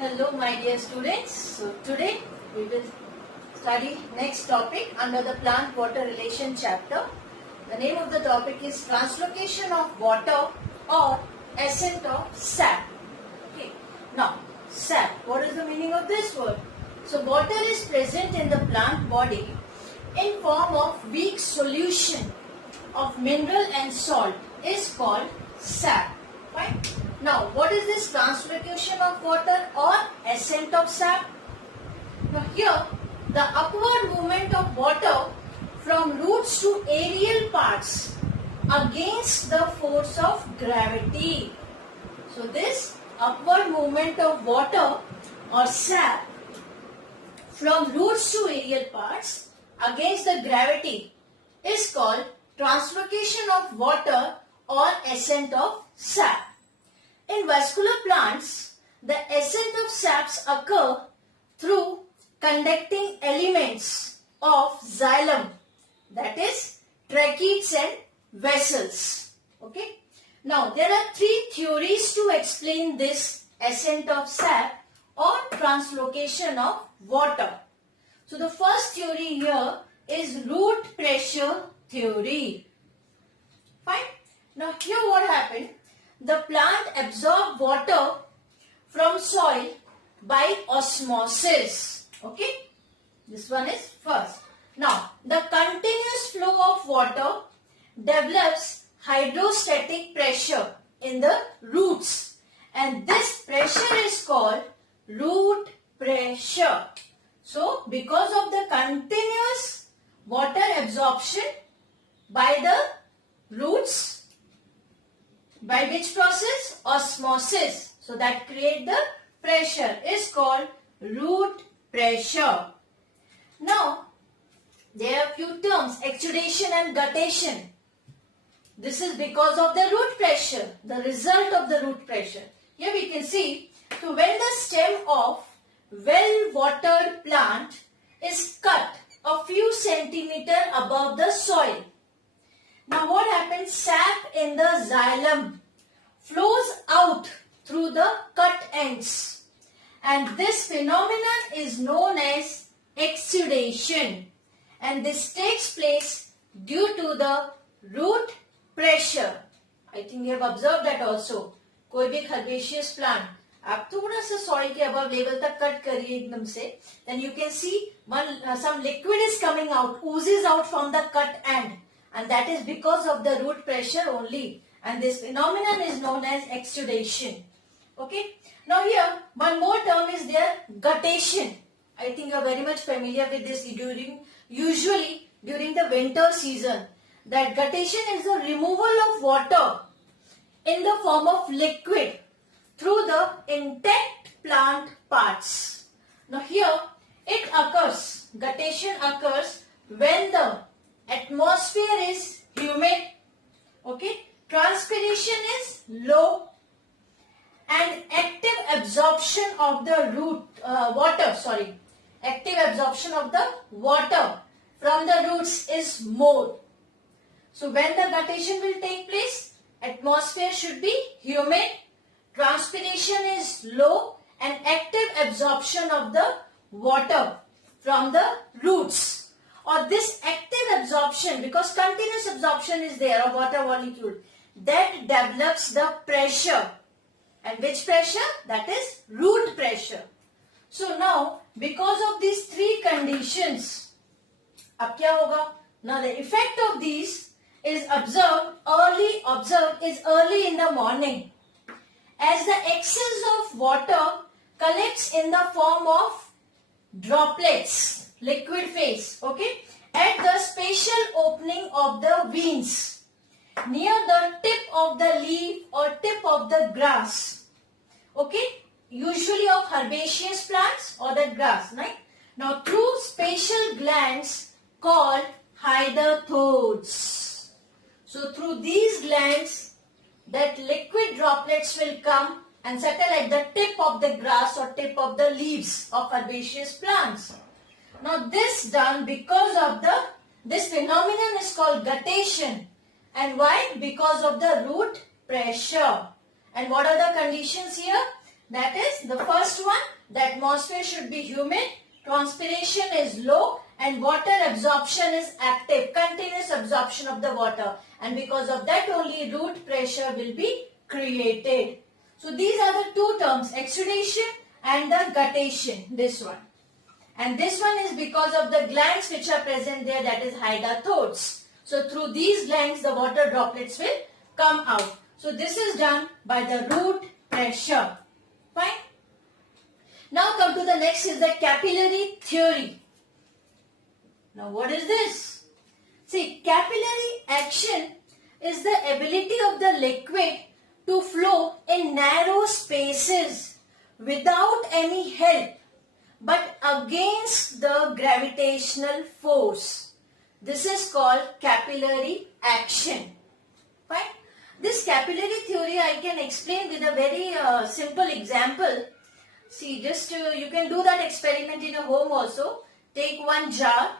Hello my dear students. So today we will study next topic under the plant water relation chapter. The name of the topic is translocation of water or ascent of sap. Okay. Now sap, what is the meaning of this word? So water is present in the plant body in form of weak solution of mineral and salt is called sap. Fine. Now, what is this translocation of water or ascent of sap? Now, here the upward movement of water from roots to aerial parts against the force of gravity. So, this upward movement of water or sap from roots to aerial parts against the gravity is called translocation of water or ascent of sap. In vascular plants, the ascent of saps occur through conducting elements of xylem, that is tracheids and vessels. Okay. Now there are three theories to explain this ascent of sap or translocation of water. So the first theory here is root pressure theory. Fine. Now here what happened? The plant absorbed water from soil by osmosis. Okay. This one is first. Now the continuous flow of water develops hydrostatic pressure in the roots, and this pressure is called root pressure. So because of the continuous water absorption by the roots, by which process? Osmosis. So that create the pressure is called root pressure. Now there are few terms, exudation and guttation. This is because of the root pressure, the result of the root pressure. Here we can see, so when the stem of well-watered plant is cut a few centimeters above the soil. Now what happens? Sap in the xylem flows out through the cut ends, and this phenomenon is known as exudation, and this takes place due to the root pressure. I think you have observed that also. कोई भी herbaceous plant आप थोड़ा सा soil के above level तक cut करिए एकदम से, then you can see some liquid is coming out, oozes out from the cut end. And that is because of the root pressure only. And this phenomenon is known as exudation. Okay. Now here, one more term is there, guttation. I think you are very much familiar with this usually during the winter season. That guttation is the removal of water in the form of liquid through the intact plant parts. Now here, it occurs, guttation occurs when the atmosphere is humid, okay, transpiration is low, and active absorption of the active absorption of the water from the roots is more. So when the guttation will take place, atmosphere should be humid, transpiration is low, and active absorption of the water from the roots. Or this active absorption, because continuous absorption is there of water molecule, that develops the pressure. And which pressure? That is root pressure. So now, because of these three conditions, अब क्या होगा? Now the effect of these is observed early in the morning, as the excess of water collects in the form of droplets, liquid phase, okay, at the spatial opening of the veins near the tip of the leaf or tip of the grass, okay, usually of herbaceous plants or the grass, right? Now through spatial glands called hydatodes. So through these glands, that liquid droplets will come and settle at the tip of the grass or tip of the leaves of herbaceous plants. Now this done because of this phenomenon is called guttation. And why? Because of the root pressure. And what are the conditions here? That is, the first one, the atmosphere should be humid, transpiration is low, and water absorption is active, continuous absorption of the water. And because of that only root pressure will be created. So these are the two terms, exudation and the guttation, this one. And this one is because of the glands which are present there, that is hydathodes. So through these glands the water droplets will come out. So this is done by the root pressure. Fine. Now come to the next is the capillary theory. Now what is this? See, capillary action is the ability of the liquid to flow in narrow spaces without any help but against the gravitational force. This is called capillary action. Fine. This capillary theory I can explain with a very simple example. See, just you can do that experiment in a home also. Take one jar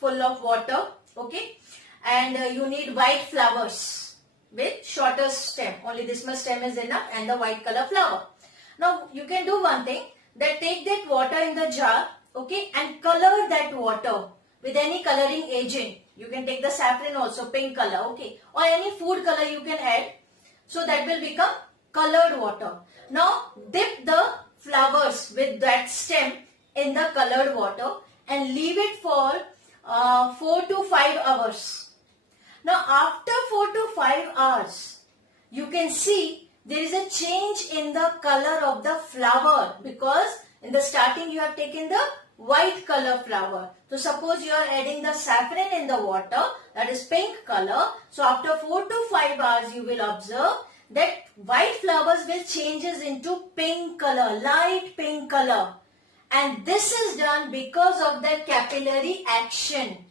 full of water, okay, and you need white flowers with shorter stem. Only this much stem is enough, and the white color flower. Now you can do one thing, that take that water in the jar, okay, and color that water with any coloring agent. You can take the saffron also, pink color, okay, or any food color you can add. So that will become colored water. Now dip the flowers with that stem in the colored water and leave it for 4 to 5 hours. Now after 4 to 5 hours, you can see there is a change in the color of the flower, because in the starting you have taken the white color flower. So suppose you are adding the saffron in the water, that is pink color. So after 4 to 5 hours you will observe that white flowers will changes into pink color, light pink color. And this is done because of the capillary action.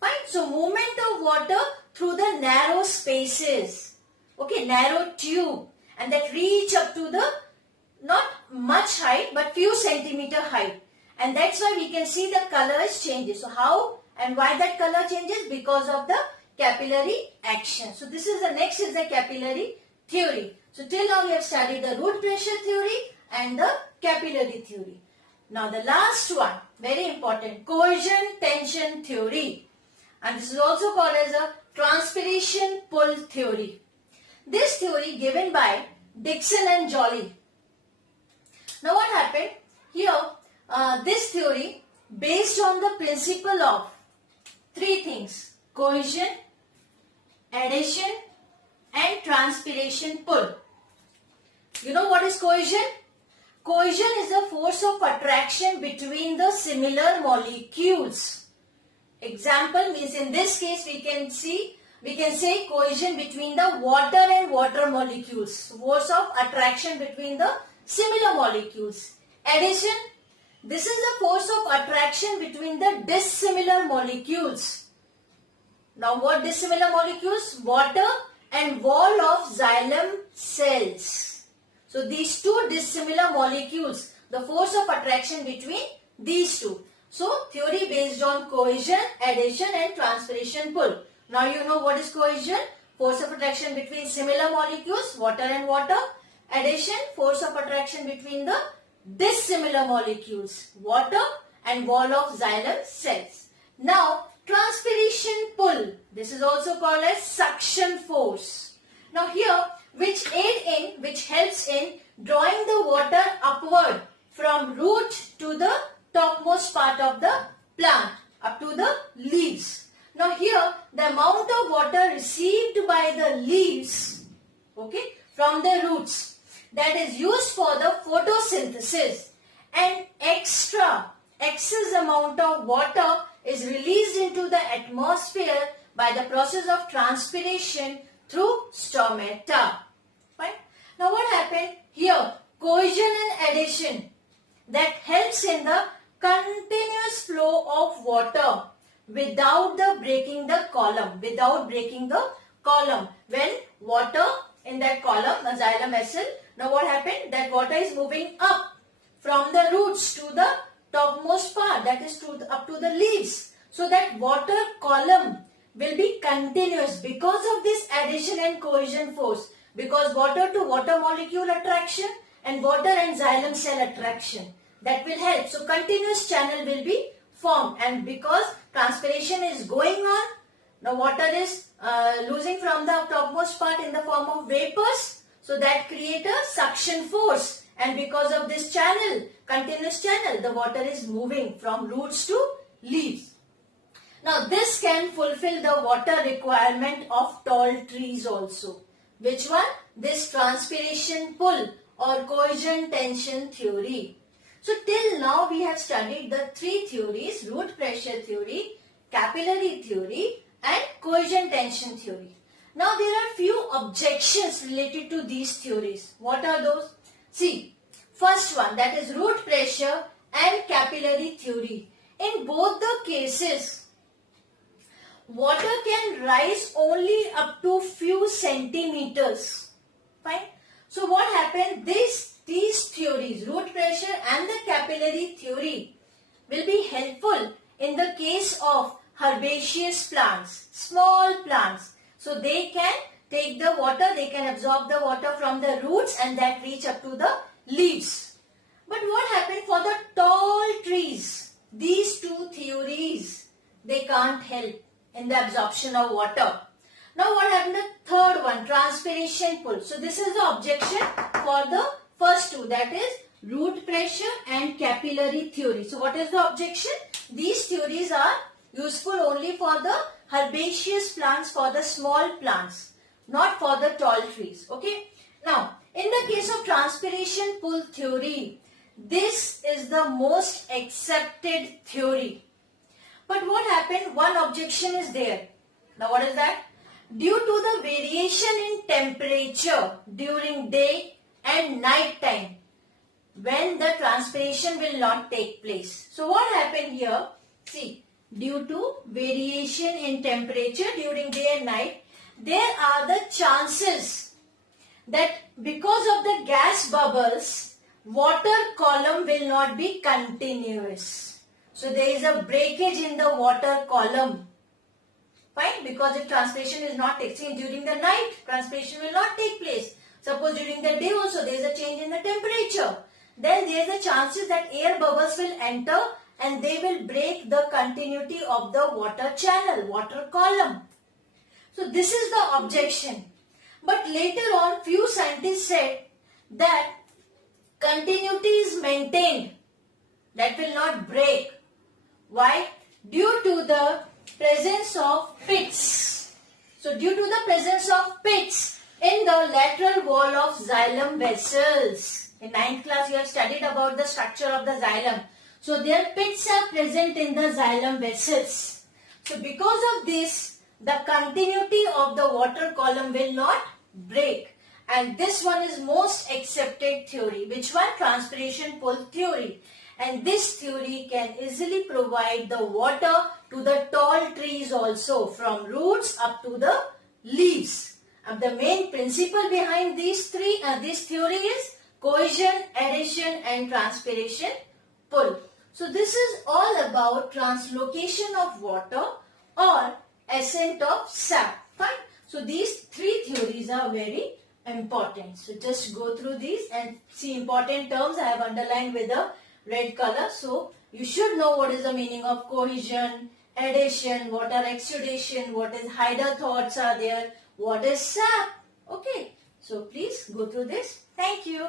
Fine. So movement of water through the narrow spaces, okay, narrow tube, and that reach up to the not much height but few centimeter height. And that's why we can see the colors changes. So how and why that color changes? Because of the capillary action. So this is the next is the capillary theory. So till now we have studied the root pressure theory and the capillary theory. Now the last one, very important, cohesion tension theory. And this is also called as a transpiration pull theory. This theory given by Dickson and Joly. Now what happened? Here, this theory based on the principle of three things: cohesion, adhesion and transpiration pull. You know what is cohesion? Cohesion is the force of attraction between the similar molecules. Example means in this case we can say cohesion between the water and water molecules. Force of attraction between the similar molecules. Adhesion, this is the force of attraction between the dissimilar molecules. Now what dissimilar molecules? Water and wall of xylem cells. So these two dissimilar molecules, the force of attraction between these two. So theory based on cohesion, adhesion and transpiration pull. Now you know what is cohesion? Force of attraction between similar molecules, water and water. Adhesion, force of attraction between the dissimilar molecules, water and wall of xylem cells. Now transpiration pull, this is also called as suction force. Now here which helps in drawing the water upward from root to the topmost part of the plant, up to the leaves. Now here the amount of water received by the leaves, okay, from the roots, that is used for the photosynthesis, and excess amount of water is released into the atmosphere by the process of transpiration through stomata. Fine. Now what happened here? Cohesion and adhesion, that helps in the continuous flow of water without breaking the column. When water in that column, the xylem vessel, now what happened? That water is moving up from the roots to the topmost part, that is up to the leaves. So that water column will be continuous because of this adhesion and cohesion force. Because water to water molecule attraction and water and xylem cell attraction. That will help. So continuous channel will be formed, and because transpiration is going on, the water is losing from the topmost part in the form of vapors. So that create a suction force, and because of this channel, continuous channel, the water is moving from roots to leaves. Now this can fulfill the water requirement of tall trees also. Which one? This transpiration pull or cohesion tension theory. So till now we have studied the three theories: root pressure theory, capillary theory and cohesion tension theory. Now there are few objections related to these theories. What are those? See, first one, that is root pressure and capillary theory. In both the cases, water can rise only up to few centimeters. Fine. So what happened? These theories, root pressure and the capillary theory, will be helpful in the case of herbaceous plants, small plants. So they can take the water, they can absorb the water from the roots and that reach up to the leaves. But what happened for the tall trees? These two theories, they can't help in the absorption of water. Now what happened? The third one, transpiration pull. So this is the objection for the first two, that is root pressure and capillary theory. So what is the objection? These theories are useful only for the herbaceous plants, for the small plants, not for the tall trees. Okay. Now in the case of transpiration pull theory, this is the most accepted theory. But what happened? One objection is there. Now what is that? Due to the variation in temperature during day and night time, when the transpiration will not take place. So what happened here? See, due to variation in temperature during day and night, there are the chances that because of the gas bubbles, water column will not be continuous. So there is a breakage in the water column. Fine, because if transpiration is not taking during the night, transpiration will not take place. Suppose during the day also there is a change in the temperature, then there is a chances that air bubbles will enter and they will break the continuity of the water channel, water column. So this is the objection. But later on, few scientists said that continuity is maintained, that will not break. Why? Due to the presence of pits. So due to the presence of pits in the lateral wall of xylem vessels. In 9th class you have studied about the structure of the xylem. So their pits are present in the xylem vessels. So because of this, the continuity of the water column will not break. And this one is most accepted theory. Which one? Transpiration pull theory. And this theory can easily provide the water to the tall trees also, from roots up to the leaves. And the main principle behind this theory is cohesion, adhesion and transpiration pull. So this is all about translocation of water or ascent of sap. Fine. So these three theories are very important. So just go through these and see important terms I have underlined with a red color. So you should know what is the meaning of cohesion, adhesion, what are exudation, what is hydrothorns are there, what is sap. Okay. So please go through this. Thank you.